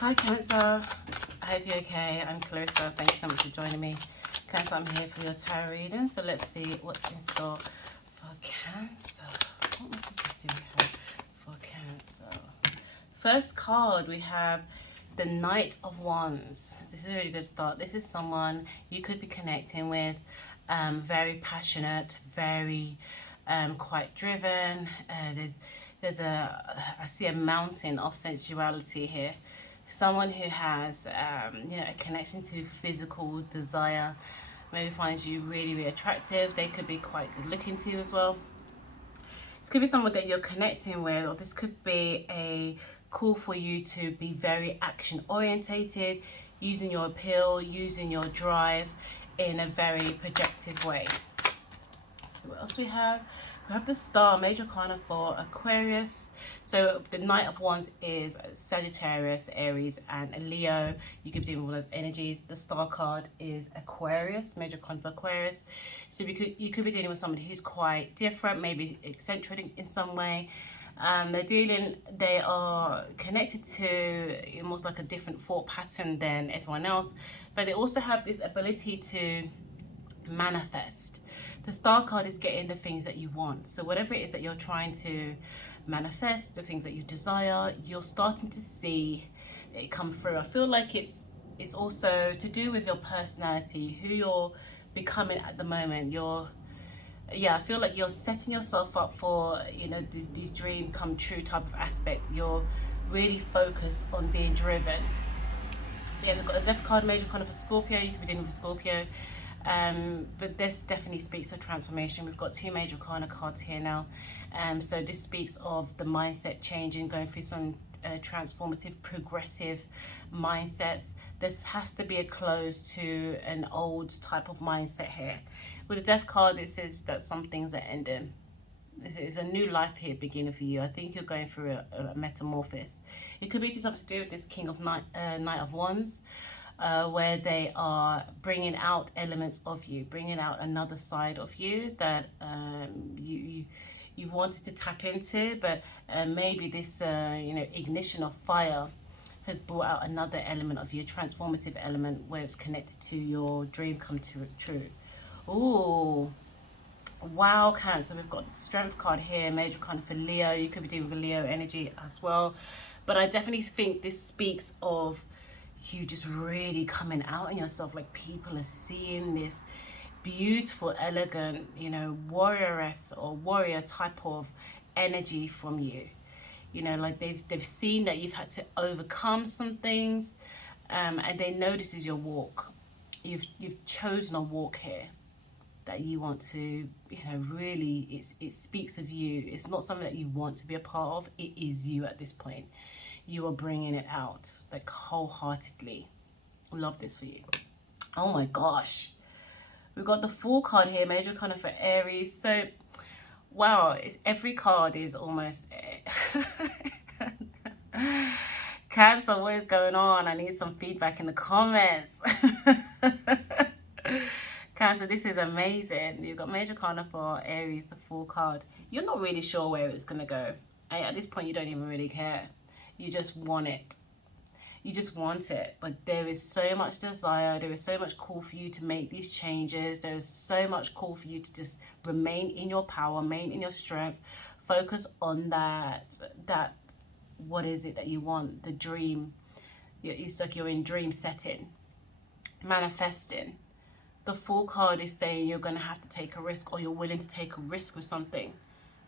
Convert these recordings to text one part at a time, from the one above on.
Hi Cancer, I hope you're okay. I'm Clarissa. Thank you so much for joining me. Cancer, I'm here for your tarot reading. So let's see what's in store for Cancer. What messages do we have for Cancer? First card, we have the Knight of Wands. This is a really good start. This is someone you could be connecting with, very passionate, very quite driven. I see a mountain of sensuality here. Someone who has a connection to physical desire, maybe finds you really, really attractive. They could be quite good looking to you as well. This could be someone that you're connecting with, or this could be a call for you to be very action orientated, using your appeal, using your drive in a very projective way. So what else we have? We have the Star, Major Arcana for Aquarius. So the Knight of Wands is Sagittarius, Aries, and Leo. You could be dealing with all those energies. The Star card is Aquarius, Major Arcana for Aquarius. So you could be dealing with somebody who's quite different, maybe eccentric in some way. They are connected to almost like a different thought pattern than everyone else, but they also have this ability to manifest. The Star card is getting the things that you want. So whatever it is that you're trying to manifest, the things that you desire, you're starting to see it come through. I feel like it's also to do with your personality, who you're becoming at the moment. I feel like you're setting yourself up for, this dream come true type of aspect. You're really focused on being driven. Yeah, we've got a Death card, Major Arcana for Scorpio. You could be dealing with Scorpio. But this definitely speaks of transformation. We've got two Major Arcana cards here now. So this speaks of the mindset changing, going through some transformative, progressive mindsets. This has to be a close to an old type of mindset here. With the Death card, it says that some things are ending. It's a new life here beginning for you. I think you're going through a metamorphosis. It could be to something to do with this King of Knight of Wands. Where they are bringing out elements of you, bringing out another side of you that you've wanted to tap into, but maybe this ignition of fire has brought out another element of you, a transformative element where it's connected to your dream come true. Ooh, wow, Cancer. We've got the Strength card here, Major Arcana for Leo. You could be dealing with Leo energy as well, but I definitely think this speaks of you just really coming out in yourself. Like, people are seeing this beautiful, elegant, warrioress or warrior type of energy from you. Like they've seen that you've had to overcome some things, and they know this is your walk. You've chosen a walk here that you want to, really, it speaks of you. It's not something that you want to be a part of. It is you at this point. You are bringing it out, like, wholeheartedly. Love this for you. Oh my gosh. We've got the Fool card here, Major Arcana for Aries. So, wow, every card is almost... Cancer, what is going on? I need some feedback in the comments. Cancer, this is amazing. You've got Major Arcana for Aries, the Fool card. You're not really sure where it's going to go. At this point, you don't even really care. You just want it. You just want it. Like, there is so much desire. There is so much call for you to make these changes. There is so much call for you to just remain in your power, remain in your strength. Focus on that, what is it that you want? The dream. It's like you're in dream setting. Manifesting. The Fool card is saying you're going to have to take a risk, or you're willing to take a risk with something.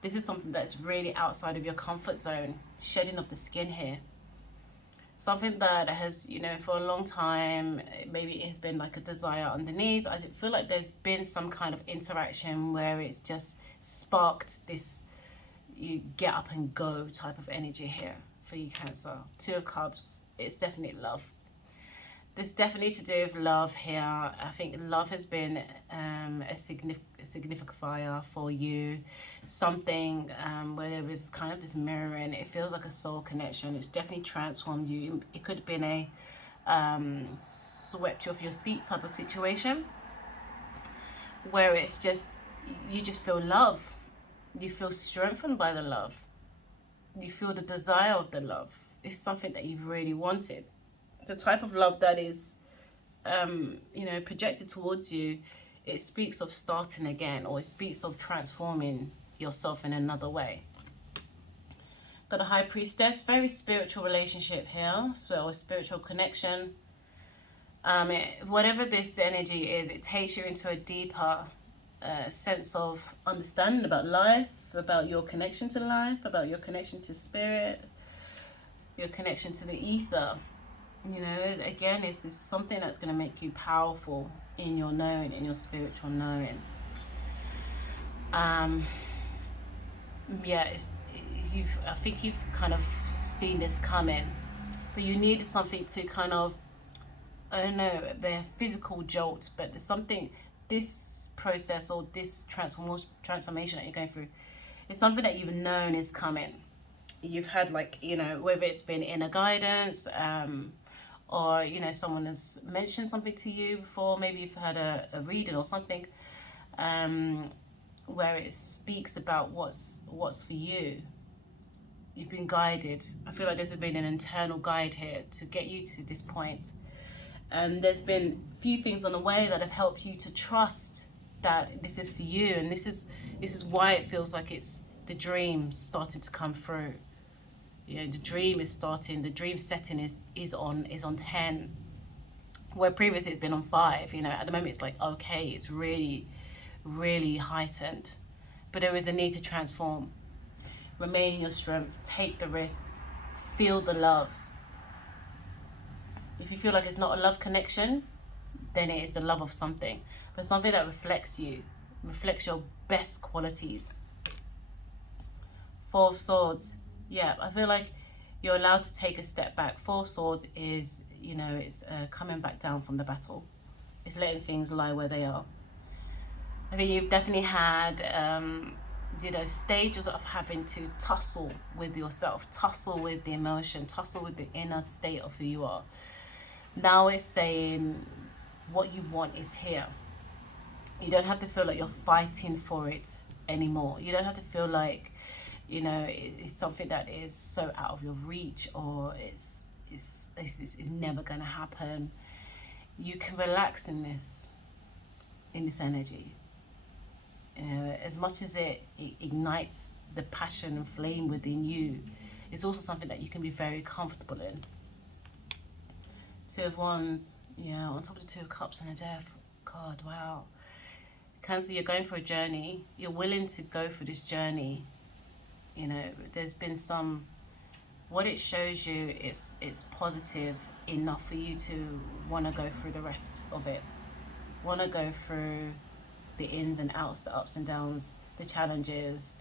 This is something that's really outside of your comfort zone. Shedding of the skin here. Something that has, for a long time, maybe it has been like a desire underneath. I feel like there's been some kind of interaction where it's just sparked this you get up and go type of energy here for you, Cancer. Two of Cups. It's definitely love. There's definitely to do with love here. I think love has been a signifier for you. Something where there is kind of this mirroring. It feels like a soul connection. It's definitely transformed you. It could have been a swept you off your feet type of situation, where it's just, you just feel love. You feel strengthened by the love. You feel the desire of the love. It's something that you've really wanted. the type of love that is, you know, projected towards you, it speaks of starting again, or it speaks of transforming yourself in another way. Got a High Priestess, very spiritual relationship here, so a spiritual connection. Whatever this energy is, it takes you into a deeper sense of understanding about life, about your connection to life, about your connection to spirit, your connection to the ether. You know, again, it's something that's going to make you powerful in your knowing, in your spiritual knowing. Yeah, I think you've kind of seen this coming, but you needed something to kind of, I don't know, the physical jolt, but there's something, this process or this transformation that you're going through, it's something that you've known is coming. You've had, like, you know, whether it's been inner guidance, or, you know, someone has mentioned something to you before, maybe you've had a reading or something, where it speaks about what's for you. You've been guided. I feel like there's been an internal guide here to get you to this point. There's been a few things on the way that have helped you to trust that this is for you, and this is why it feels like it's the dream started to come through. You know, the dream is starting. The dream setting is on 10, where previously it's been on 5. You know, at the moment it's like, okay, it's really, really heightened, but there is a need to transform. Remain in your strength. Take the risk. Feel the love. If you feel like it's not a love connection, then it is the love of something, but something that reflects you, reflects your best qualities. 4 of Swords. Yeah, I feel like you're allowed to take a step back. 4 of Swords is, you know, it's coming back down from the battle. It's letting things lie where they are. I think you've definitely had, you know, stages of having to tussle with yourself, tussle with the emotion, tussle with the inner state of who you are. Now it's saying what you want is here. You don't have to feel like you're fighting for it anymore. You don't have to feel like, you know, it's something that is so out of your reach, or it's never going to happen. You can relax in this energy. You know, as much as it ignites the passion and flame within you, it's also something that you can be very comfortable in. 2 of Wands, yeah, on top of the 2 of Cups and a Death. God, wow. Cancer, you're going for a journey. You're willing to go for this journey. You know, there's been some, what it shows you is it's positive enough for you to want to go through the rest of it. Want to go through the ins and outs, the ups and downs, the challenges,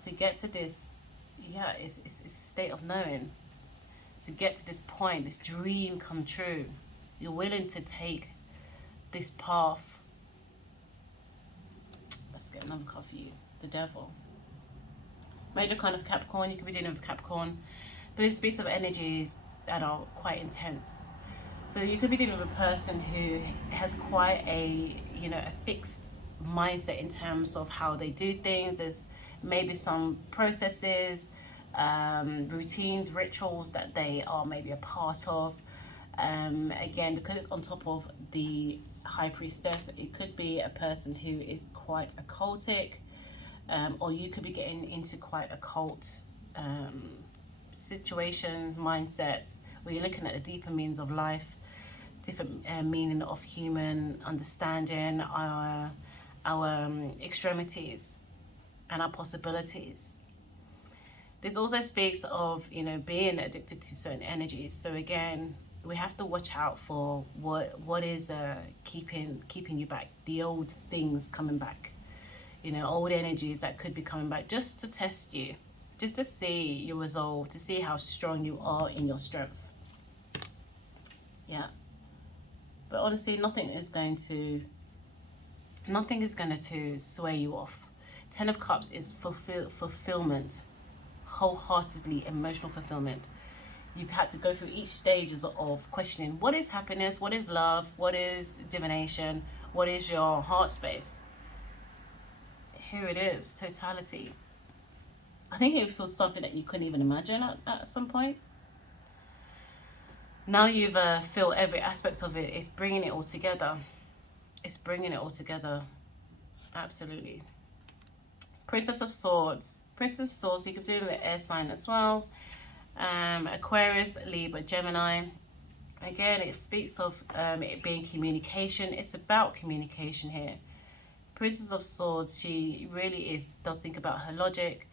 to get to this, yeah, it's a state of knowing. To get to this point, this dream come true. You're willing to take this path. Let's get another card for you. The Devil. Major kind of Capricorn, you could be dealing with Capricorn, but it speaks of energies that are quite intense. So you could be dealing with a person who has quite a, you know, a fixed mindset in terms of how they do things. There's maybe some processes, routines, rituals that they are maybe a part of. Again, because it's on top of the High Priestess, it could be a person who is quite occultic, or you could be getting into quite occult situations, mindsets, where you're looking at the deeper meanings of life, different meaning of human understanding, our extremities and our possibilities. This also speaks of, you know, being addicted to certain energies. So again, we have to watch out for what is keeping you back, the old things coming back, you know, old energies that could be coming back, just to test you, just to see your resolve, to see how strong you are in your strength. Yeah, but honestly, nothing is going to sway you off. 10 of Cups is fulfillment, wholeheartedly emotional fulfillment. You've had to go through each stages of questioning, what is happiness, what is love, what is divination, what is your heart space. Here it is, totality. I think it was something that you couldn't even imagine at some point. Now you've feel every aspect of it. It's bringing it all together. It's bringing it all together. Absolutely. Princess of Swords. Princess of Swords, you could do it with air sign as well. Aquarius, Libra, Gemini. Again, it speaks of it being communication. It's about communication here. Princess of Swords, she really does think about her logic.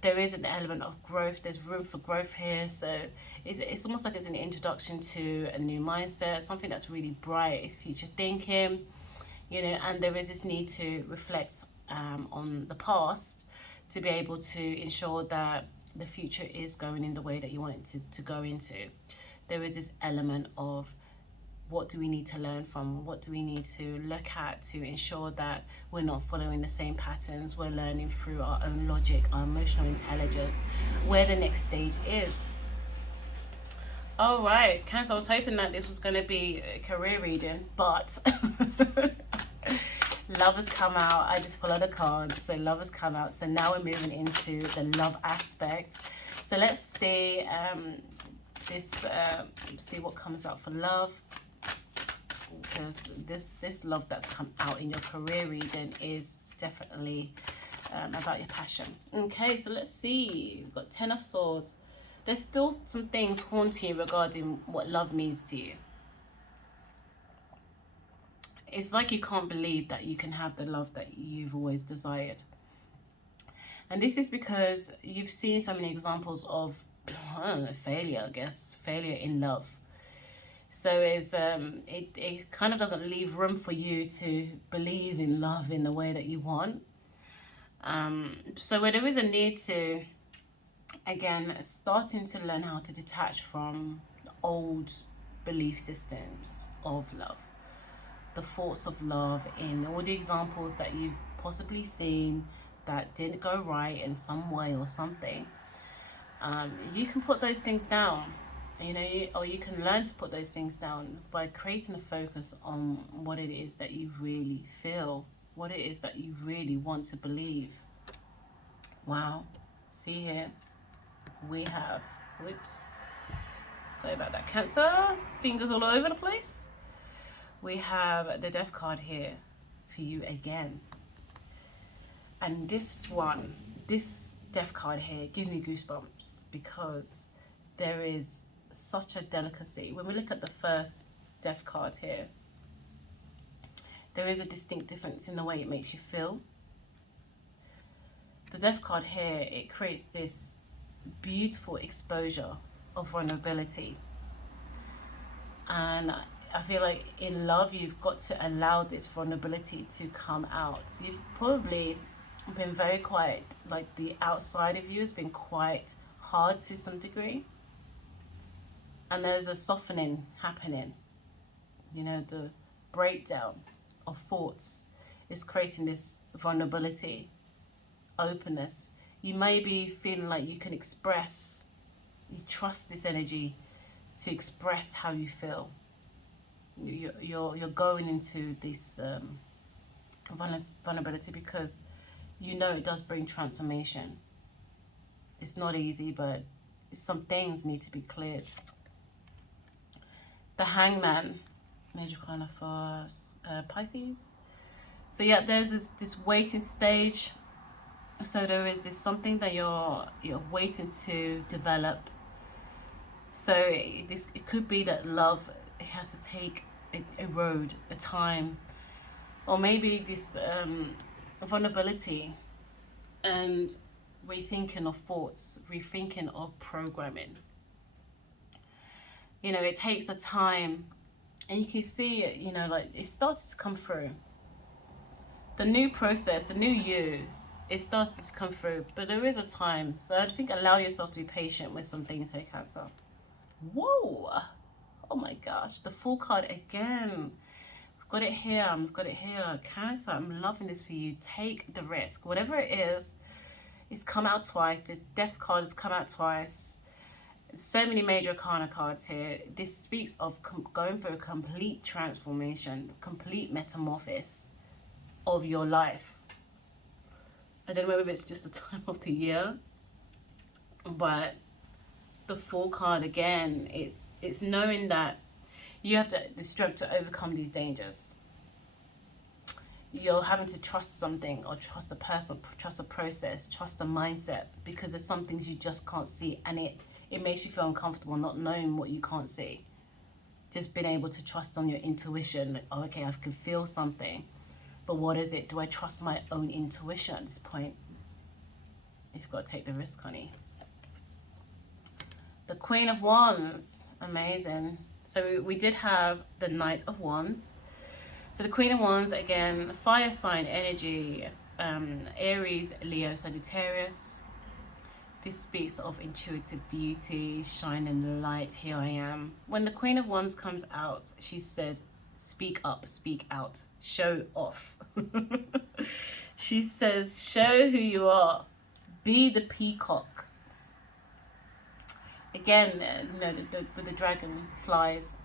There is an element of growth. There's room for growth here. So it's almost like it's an introduction to a new mindset, something that's really bright. It's future thinking, you know, and there is this need to reflect on the past to be able to ensure that the future is going in the way that you want it to go into. There is this element of what do we need to learn from? What do we need to look at to ensure that we're not following the same patterns? We're learning through our own logic, our emotional intelligence, where the next stage is. All right, Cancer, I was hoping that this was going to be a career reading, but love has come out. I just follow the cards, so love has come out. So now we're moving into the love aspect. So let's see see what comes out for love, because this love that's come out in your career reading is definitely about your passion. Okay, so let's see. We've got 10 of Swords. There's still some things haunting you regarding what love means to you. It's like you can't believe that you can have the love that you've always desired. And this is because you've seen so many examples of, I don't know, failure, I guess. Failure in love. So it kind of doesn't leave room for you to believe in love in the way that you want. So where there is a need to, again, starting to learn how to detach from the old belief systems of love, the thoughts of love in all the examples that you've possibly seen that didn't go right in some way or something. You can put those things down, you know, or you can learn to put those things down by creating a focus on what it is that you really feel, what it is that you really want to believe. Wow. See here, we have, whoops, sorry about that, Cancer, fingers all over the place. We have the Death card here for you again. And this Death card here gives me goosebumps because there is such a delicacy. When we look at the first Death card here, there is a distinct difference in the way it makes you feel. The Death card here, it creates this beautiful exposure of vulnerability. And I feel like in love, you've got to allow this vulnerability to come out. You've probably been very quiet, like the outside of you has been quite hard to some degree. And there's a softening happening. You know, the breakdown of thoughts is creating this vulnerability, openness. You may be feeling like you can express, you trust this energy to express how you feel. You're going into this vulnerability because you know it does bring transformation. It's not easy, but some things need to be cleared. The Hangman, major kind of Pisces. So yeah, there's this waiting stage. So there is this something that you're waiting to develop. So it could be that love, it has to take a road, a time, or maybe this vulnerability and rethinking of thoughts, rethinking of programming. You know, it takes a time, and you can see it, you know, like it starts to come through. The new process, the new you, it starts to come through, but there is a time. So I think allow yourself to be patient with some things here, Cancer. Whoa! Oh my gosh, the Fool card again. I've got it here, I've got it here. Cancer, I'm loving this for you. Take the risk. Whatever it is, it's come out twice. The Death card has come out twice. So many major arcana cards here. This speaks of going through a complete transformation, complete metamorphosis of your life. I don't know if it's just the time of the year, but the Fool card again, it's knowing that you have the strength to overcome these dangers. You're having to trust something, or trust a person, trust a process, trust a mindset, because there's some things you just can't see, and it makes you feel uncomfortable not knowing what you can't see. Just being able to trust on your intuition. Like, oh, okay, I can feel something, but what is it? Do I trust my own intuition at this point? You've got to take the risk, honey. The Queen of Wands, amazing. So we did have the Knight of Wands. So the Queen of Wands, again, fire sign energy, Aries, Leo, Sagittarius. This speaks of intuitive beauty, shining light, here I am. When the Queen of Wands comes out, she says, speak up, speak out, show off. She says, show who you are, be the peacock. Again, with the dragonflies,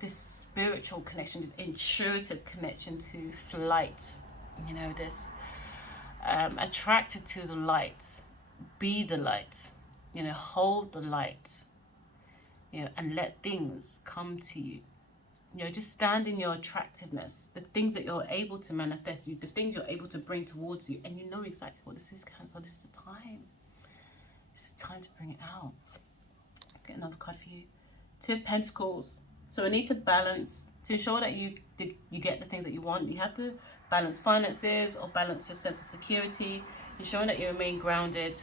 this spiritual connection, this intuitive connection to flight, this attracted to the light, be the light, hold the light, and let things come to you. Just stand in your attractiveness, the things that you're able to manifest, the things you're able to bring towards you, and you know exactly what this is, Cancer. This is the time. This is time to bring it out. Get another card for you. Two of Pentacles. So we need to balance, to ensure that you get the things that you want. You have to balance finances, or balance your sense of security, ensuring that you remain grounded.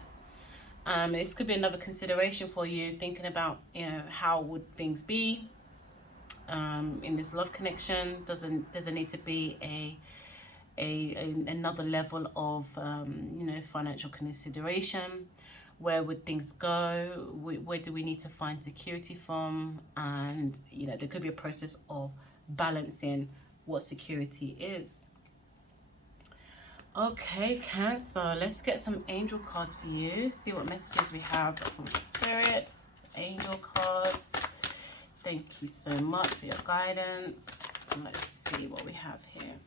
This could be another consideration for you, thinking about, how would things be in this love connection. Does there need to be another level of financial consideration? Where would things go? Where do we need to find security from? And there could be a process of balancing what security is. Okay, Cancer, let's get some angel cards for you. See what messages we have from Spirit. Angel cards. Thank you so much for your guidance. And let's see what we have here.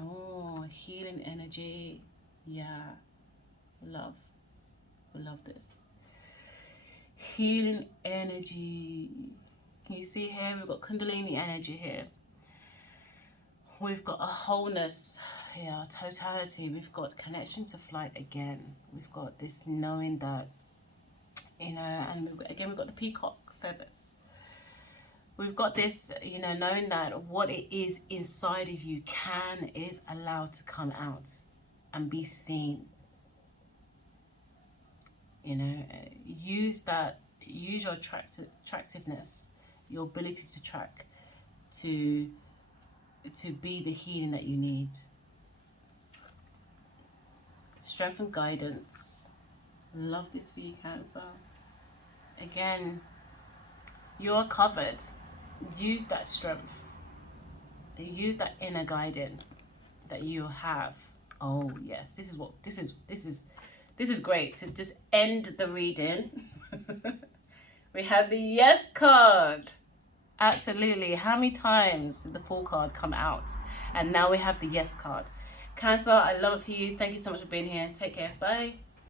Oh, healing energy. Yeah, love. We love this. Healing energy. Can you see here? We've got Kundalini energy here. We've got a wholeness here, totality. We've got connection to flight again. We've got this knowing that, and we've got the peacock feathers. We've got this, knowing that what it is inside of you is allowed to come out and be seen. Use your attractiveness, your ability to track, to be the healing that you need. Strength and guidance. Love this for you, Cancer. Again, you're covered. Use that strength. Use that inner guidance that you have. Oh yes, this is great to just end the reading. We have the Yes card. Absolutely. How many times did the Fool card come out? And now we have the Yes card. Cancer, I love it for you. Thank you so much for being here. Take care. Bye.